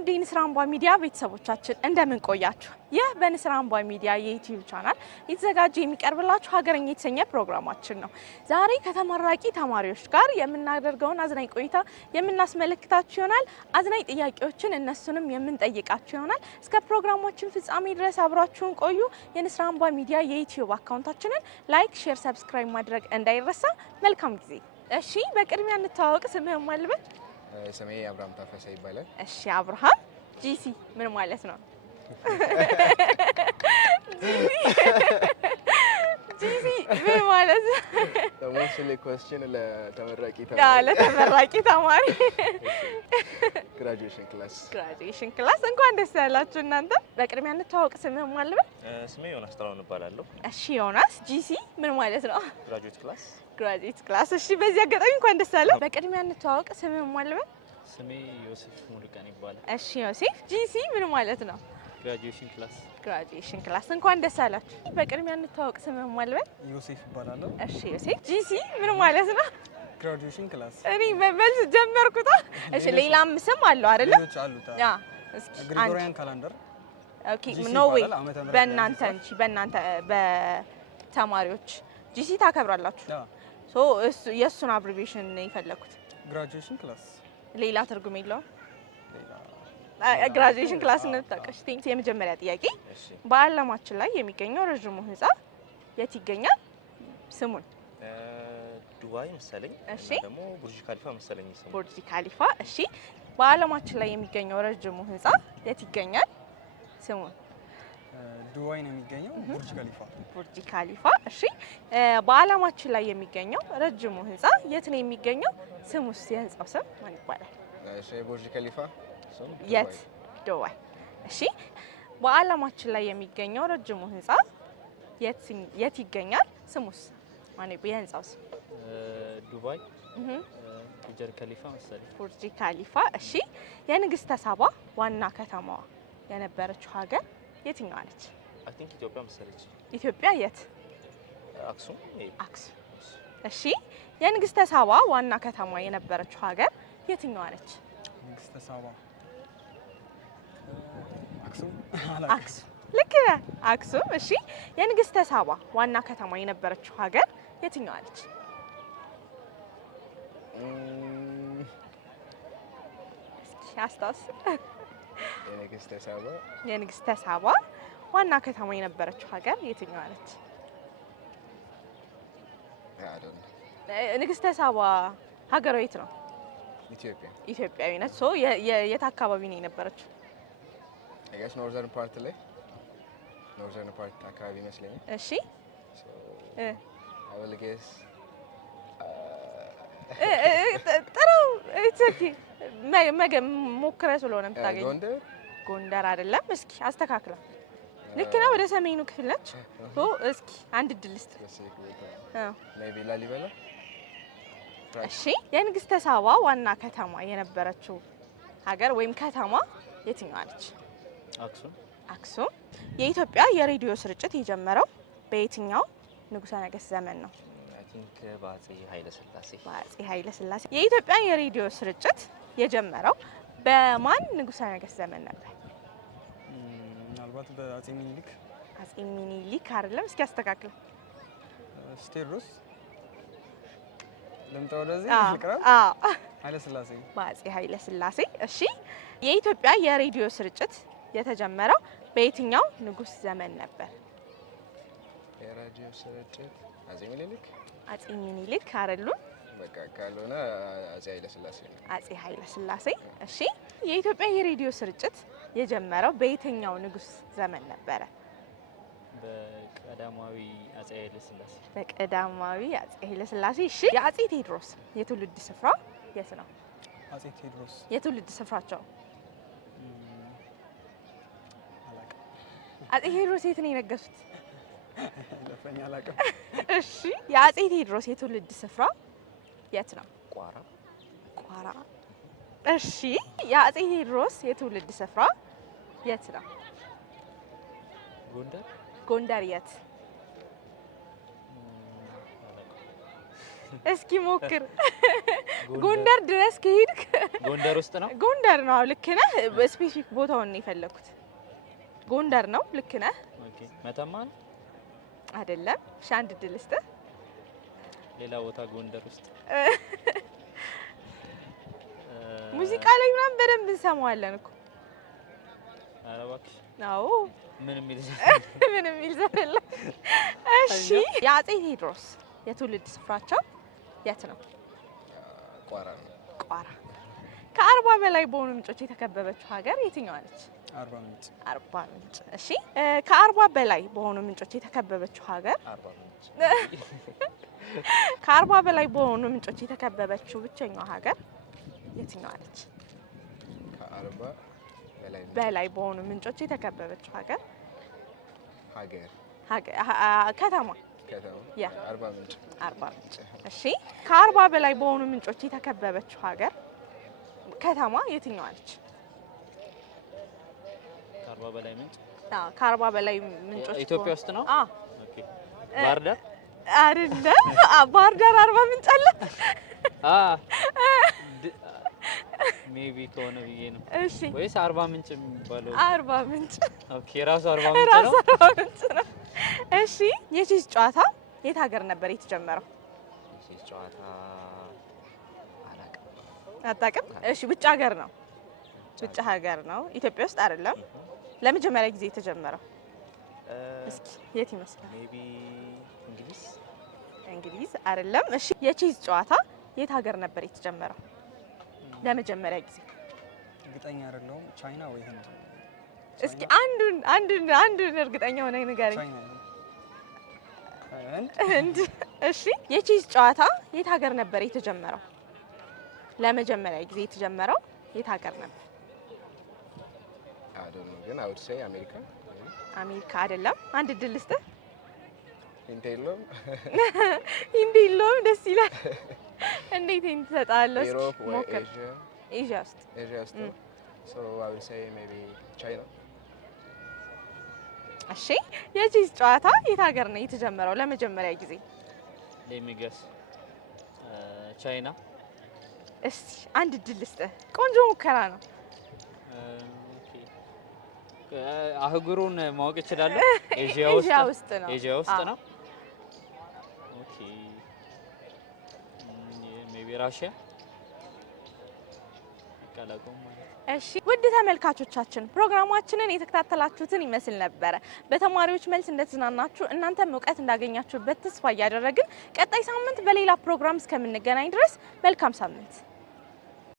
ውድ የንስር አምባ ሚዲያ ቤተሰቦቻችን እንደምን ቆያችሁ? ይህ በንስር አምባ ሚዲያ የዩቲዩብ ቻናል የተዘጋጀ የሚቀርብላችሁ ሀገረኛ የተሰኘ ፕሮግራማችን ነው። ዛሬ ከተመራቂ ተማሪዎች ጋር የምናደርገውን አዝናኝ ቆይታ የምናስመለክታችሁ ይሆናል። አዝናኝ ጥያቄዎችን እነሱንም የምንጠይቃችሁ ይሆናል። እስከ ፕሮግራማችን ፍጻሜ ድረስ አብራችሁን ቆዩ። የንስር አምባ ሚዲያ የዩቲዩብ አካውንታችንን ላይክ፣ ሼር፣ ሰብስክራይብ ማድረግ እንዳይረሳ። መልካም ጊዜ። እሺ፣ በቅድሚያ እንተዋወቅ። ስምህን ማን ልበል? ስሜ አብርሃም ታፈሰ ይባላል። እሺ አብርሃም፣ ጂሲ ምን ማለት ነው? ጂሲ ምን ማለት ነው? ሞስትሊ ኩዌስችን ለተመራቂ ተማሪ ግራጁዌሽን ክላስ እንኳን ደስ ያላችሁ እናንተ። በቅድሚያ እንተዋወቅ። ስምህን ማን ልበል? ስሜ ዮናስ ጥላሁን እባላለሁ። እሺ ዮናስ፣ ጂሲ ምን ማለት ነው? ግራጁዌት ክላስ። እሺ በዚህ አጋጣሚ እንኳን ደስ ያለ። በቅድሚያ እንተዋወቅ። ስምህን ማን ልበል? ስሜ ዮሴፍ ሙሉቀን ይባላል። እሺ ዮሴፍ። ጂሲ ምን ማለት ነው? ግራጁዌሽን ክላስ እንኳን ደስ አላችሁ። በቅድሚያ እንተዋወቅ። ስምህን ማን ልበል? ዮሴፍ ይባላል። እሺ ዮሴፍ። ጂሲ ምን ማለት ነው? ግራጁዌሽን ክላስ። እኔ መልስ ጀመርኩት። እሺ ሌላም ስም አለው አይደለ? ልጆች አሉት። ያ እስኪ ግሪጎሪያን ካላንደር። ኦኬ ኖ ዌይ። በእናንተ በተማሪዎች ጂሲ ታከብራላችሁ? ሶ የእሱን አብሪቬሽን ነው የፈለኩት። ግራጁዌሽን ክላስ ሌላ ትርጉም የለውም። ግራጁዌሽን ክላስ እንጠቀሽ። የመጀመሪያ ጥያቄ በዓለማችን ላይ የሚገኘው ረዥሙ ህንጻ የት ይገኛል? ስሙን። ዱባይ መሰለኝ። እሺ ደግሞ ቡርጅ ካሊፋ መሰለኝ ስሙ። ቡርጅ ካሊፋ። እሺ በዓለማችን ላይ የሚገኘው ረዥሙ ህንጻ የት ይገኛል? ስሙን። ዱባይ ነው የሚገኘው። ቡርጅ ካሊፋ። እሺ በዓለማችን ላይ የሚገኘው ረጅሙ ህንጻ የት ነው የሚገኘው? ስሙስ የህንጻው ስም ማን ይባላል? እሺ ቡርጅ ካሊፋ። የት? ዱባይ። እሺ በዓለማችን ላይ የሚገኘው ረጅሙ ህንጻ የት ይገኛል? ስሙስ ማን ይባላል? የህንጻው ስም? ዱባይ። ቡርጅ ካሊፋ መሰለኝ። ቡርጅ ካሊፋ። እሺ የንግስተ ሳባ ዋና ከተማዋ የነበረችው ሀገር የትኛዋ ነች? አይ ቲንክ ኢትዮጵያ መሰለች። ኢትዮጵያ የት? አክሱም። እሺ የንግስተ ሳባ ዋና ከተማ የነበረችው ሀገር የትኛዋ ነች? ንግስተ ሳባ አክሱም። ልክ ነህ፣ አክሱም። እሺ የንግስተ ሳባ ዋና ከተማ የነበረችው ሀገር የትኛዋ ነች? እስኪ አስታውስ። የንግስተ ሳባ ዋና ከተማ የነበረችው ሀገር የትኛዋ ነች? ንግስተ ሳባ ሀገሯ የት ነው? ኢትዮጵያዊ ነች። ሶ የት አካባቢ ነው የነበረችው? አይጋስ ኖርዘርን ፓርት አካባቢ ይመስለኛል። እሺ አወልጌስ ጥሩ። እቺ ሞክረ ስለሆነ የምታገኝ ጎንደር አይደለም። እስኪ አስተካክላ። ልክ ነው፣ ወደ ሰሜኑ ክፍል ነች። እስኪ አንድ እድል ስጥ። ላሊበላ። እሺ የንግስተ ሳባ ዋና ከተማ የነበረችው ሀገር ወይም ከተማ የትኛዋ ነች? አክሱም። የኢትዮጵያ የሬዲዮ ስርጭት የጀመረው በየትኛው ንጉሠ ነገሥት ዘመን ነው? አይ ቲንክ በአፄ ኃይለ ሥላሴ። የኢትዮጵያ የሬዲዮ ስርጭት የጀመረው በማን ንጉሠ ነገሥት ዘመን ነበር? ምናልባት በአፄ ሚኒሊክ። አፄ ሚኒሊክ አይደለም። እስኪ አስተካክል። ቴዎድሮስ። ለምጣ ወደዚህ ልቅረብ። ኃይለ ሥላሴ። በአፄ ኃይለ ሥላሴ። እሺ የኢትዮጵያ የሬዲዮ ስርጭት የተጀመረው በየትኛው ንጉሥ ዘመን ነበር? የሬዲዮ ስርጭት አፄ ሚኒሊክ አይደሉም። በቃ ካልሆነ አፄ ኃይለ ሥላሴ። እሺ የኢትዮጵያ የሬዲዮ ስርጭት የጀመረው በየትኛው ንጉሥ ዘመን ነበረ? በቀዳማዊ አፄ ኃይለ ሥላሴ። እሺ የአፄ ቴዎድሮስ የትውልድ ስፍራ የት ነው? አፄ ቴዎድሮስ የትውልድ ስፍራቸው? አፄ ቴዎድሮስ የት ነው የነገሱት? እሺ የአፄ ቴዎድሮስ የትውልድ ስፍራ የት ነው? ቋራ። እሺ የአፄ ቴዎድሮስ የትውልድ ስፍራ የት ነው? ጎንደር። ጎንደር የት? እስኪ ሞክር። ጎንደር ድረስ ከሄድክ ጎንደር ውስጥ ነው? ጎንደር ነው። ልክ ነህ። ስፔሲፊክ ቦታውን ነው የፈለኩት። ጎንደር ነው። ልክ ነህ። ኦኬ። መተማ ነው አይደለም? እሺ አንድ ድል እስተ ሌላ ቦታ ጎንደር ውስጥ ሙዚቃ ላይ ምናምን በደንብ እንሰማዋለን እኮ። ኧረ እባክሽ። አዎ ምንም የሚል ዘፈን። እሺ የአፄ ቴዎድሮስ የትውልድ ስፍራቸው የት ነው? ቋራ ነው። ቋራ። ከ40 በላይ በሆኑ ምንጮች የተከበበችው ሀገር የትኛዋ ነች? አርባ ምንጭ። አርባ ምንጭ። እሺ ከ40 በላይ በሆኑ ምንጮች የተከበበችው ሀገር ከ40 በላይ በሆኑ ምንጮች የተከበበችው ብቸኛዋ ሀገር የትኛዋ ነች? ከ40 በላይ በሆኑ ምንጮች የተከበበችው ሀገር ከተማ ያ አርባ ምንጭ። እሺ ከ40 በላይ በሆኑ ምንጮች የተከበበችው ሀገር ከተማ የትኛዋ ነች? ከ40 በላይ ምንጭ? አዎ ከ40 በላይ ምንጮች ኢትዮጵያ ውስጥ ነው? አዎ። ኦኬ። ባህር ዳር አይደለም። ባህር ዳር 40 ምንጭ አለ? ሜቢ ከሆነ ብዬ ነው። እሺ ወይስ 40 ምንጭ የሚባለው? 40 ምንጭ። ኦኬ ራሱ 40 ምንጭ ነው። 40 ምንጭ ነው። እሺ የቼዝ ጨዋታ የት ሀገር ነበር የተጀመረው? የቼዝ ጨዋታ አታውቅም? እሺ ውጭ ሀገር ነው። ውጭ ሀገር ነው። ኢትዮጵያ ውስጥ አይደለም። ለመጀመሪያ ጊዜ የተጀመረው እስኪ የት ይመስላል? ሜቢ እንግሊዝ አይደለም። እሺ የቼዝ ጨዋታ የት ሀገር ነበር የተጀመረው ለመጀመሪያ ጊዜ? እርግጠኛ አይደለሁም። ቻይና ወይ ህንድ? እስኪ አንዱን እርግጠኛ ሆነ ንገረኝ። ህንድ። እሺ የቼዝ ጨዋታ የት ሀገር ነበር የተጀመረው ለመጀመሪያ ጊዜ የተጀመረው የት ሀገር ነበር? አይደለም ግን I would say አሜሪካ። አሜሪካ አይደለም። አንድ ድል ልስጥህ። ሂንት የለውም? ሂንት የለውም። ደስ ይላል። እንዴት ሂንት ትሰጣለህ? ዩሮፕ ወይ ሞክር። ኤዥያ ውስጥ so I would say maybe China። እሺ የቼዝ ጨዋታ የት ሀገር ነው የተጀመረው ለመጀመሪያ ጊዜ? ለሚገስ ቻይና። እስቲ አንድ ድል ልስጥህ። ቆንጆ ሙከራ ነው። አህጉሩን ማወቅ እችላለሁ? ኤዥያ ውስጥ ነው። ኤዥያ ውስጥ ነው። ኦኬ ሜቢ ራሺያ ይቀላቀም ማለት። እሺ ውድ ተመልካቾቻችን ፕሮግራማችንን የተከታተላችሁትን ይመስል ነበረ። በተማሪዎች መልስ እንደተዝናናችሁ እናንተም እውቀት እንዳገኛችሁበት ተስፋ እያደረግን ቀጣይ ሳምንት በሌላ ፕሮግራም እስከምንገናኝ ድረስ መልካም ሳምንት።